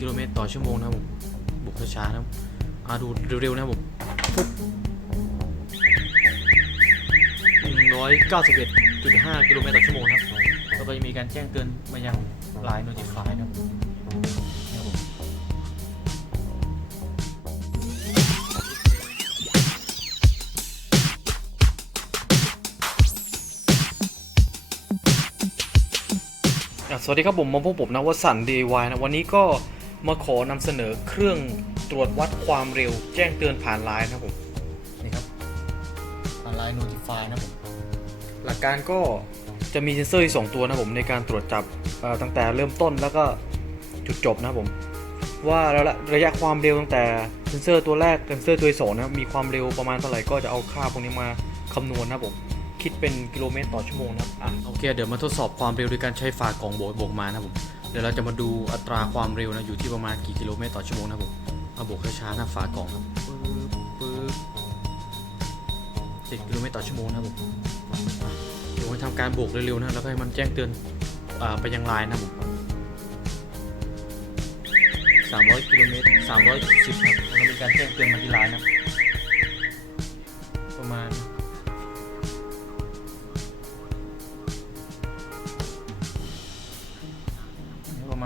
กิโลเมตรต่อชั่วโมงนะครับผมบุกช้าๆนะครับอ่าดูเร็วๆนะครับผมปุ๊บ191.5กิโลเมตรต่อชั่วโมงนะครับแล้วก็จะมีการแจ้งเตือนมายังลน์ notify นะครับนี่ครับผมอะสวัสดีครับผมมาพบผมนะวสันต์ DIY นะ วันนี้ก็ มาขอนำเสนอเครื่องตรวจวัดความเร็ว แจ้งเตือนผ่านไลน์นะครับผมนี่ครับผ่านไลน์ Notify นะครับผมหลักการก็จะมีเซ็นเซอร์อีกสองตัวนะครับผมในการตรวจจับเอ่อตั้งแต่เริ่มต้นแล้วก็จุดจบนะครับผม ว่าระยะระยะความเร็วตั้งแต่เซ็นเซอร์ตัวแรกเซ็นเซอร์ตัวที่สองนะครับมีความเร็วประมาณเท่าไหร่ก็จะเอาค่าพวกนี้มาคำนวณนะครับผมคิดเป็นกิโลเมตรต่อชั่วโมงนะครับอะโอเคเดี๋ยวมาทดสอบความเร็วโดยการใช้ฝากล่องโบกโบกมานะครับผมเดี๋ยวเราจะมาดูอัตราความเร็วนะอยู่ที่ประมาณกี่กิโลเมตรต่อชั่วโมงนะครับผมเอาโบกช้าๆนะฝากล่องครับปึ๊บปึ๊บเจ็ดกิโลเมตรต่อชั่วโมงนะครับผมอะเดี๋ยวมาทำการโบกเร็วๆนะแล้วก็ให้มันแจ้งเตือนอไปยังไลน์นะครับผมสามร้อยกิโลเมตรสามร้อยสิบครับแล้วมีการแจ้งเตือนมาที่ไลน์นะประมาณ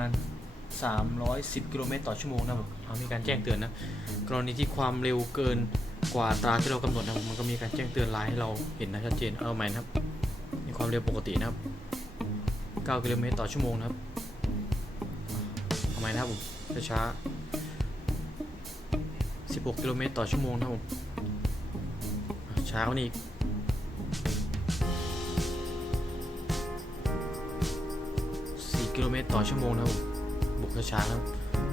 มาณ 310 กิโลเมตรต่อชั่วโมงนะครับผมเอามีการแจ้งเตือนนะ กรณีที่ความเร็วเกินกว่าอัตราที่เรากำหนดนะครับมันก็มีการแจ้งเตือนไลน์ให้เราเห็นนะชัดเจน เอาใหม่นะครับ มีความเร็วปกตินะครับ 9 กิโลเมตรต่อชั่วโมงนะครับ เอาใหม่นะครับผม ช้าๆ16 กิโลเมตรต่อชั่วโมงนะครับผม ช้ากว่านี้อีก กิโลเมตรต่อชั่วโมงนะครับผมบุกช้าๆนะครับ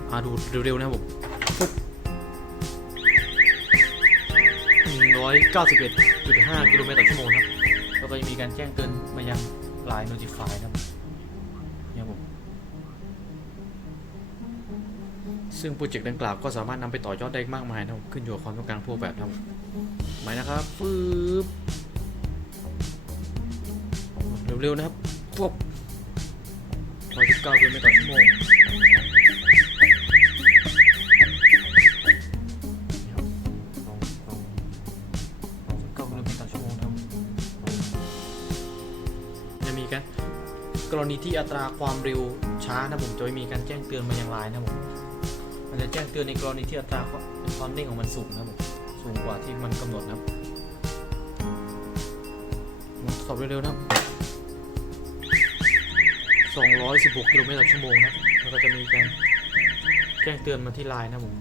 อ่าดูเร็วๆนะครับผมปุ๊บ191.5 กิโลเมตรต่อชั่วโมงครับแล้วก็จะมีการแจ้งเตือนมายังไลน์ notify นะครับเนี่ยบผมซึ่งโปรเจกต์ดังกล่าวก็สามารถนำไปต่อยอดได้มากมายนะครับขึ้นอยู่กับความต้องการผู้ออกแบบนะครับหมายนะครับฟืบเร็วๆนะครับปุ๊บ 9กิโลเมตรต่อชั่วโมงเก้ากิโลเมตรต่อชั่วโมงนะครับจะมีการกรณีที่อัตราความเร็วช้านะผมจะมีการแจ้งเตือนมายังไลน์นะผมมันจะแจ้งเตือนในกรณีที่อัตราความเร่งของมันสูงนะผมสูงกว่าที่มันกำหนดนะครับสอบเร็วๆนะครับ 216กิโลเมตรต่อชั่วโมงนะแล้วก็จะมีการแจ้งเตือนมาที่ไลน์นะผม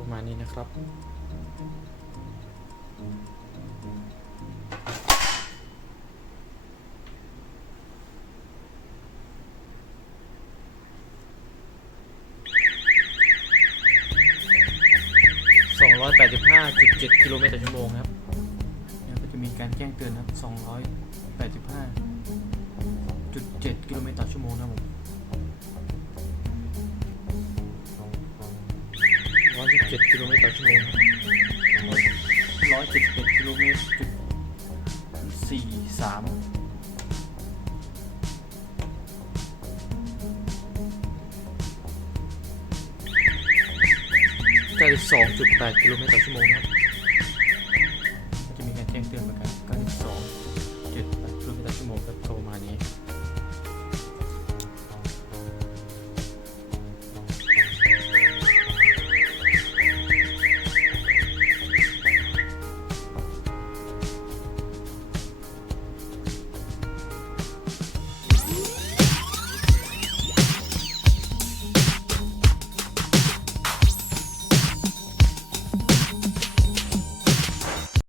ประมาณนี้นะครับ285.7กิโลเมตรต่อชั่วโมงครับ ก็จะมีการแจ้งเตือนนะครับ 285.7 กิโลเมตรต่อชั่วโมงนะครับผม117กิโลเมตรต่อชั่วโมงครับ171กิโลเมตรจุด4392.8กิโลเมตรต่อชั่วโมงนะครับ จะมีการแจ้งเตือนเหมือนกัน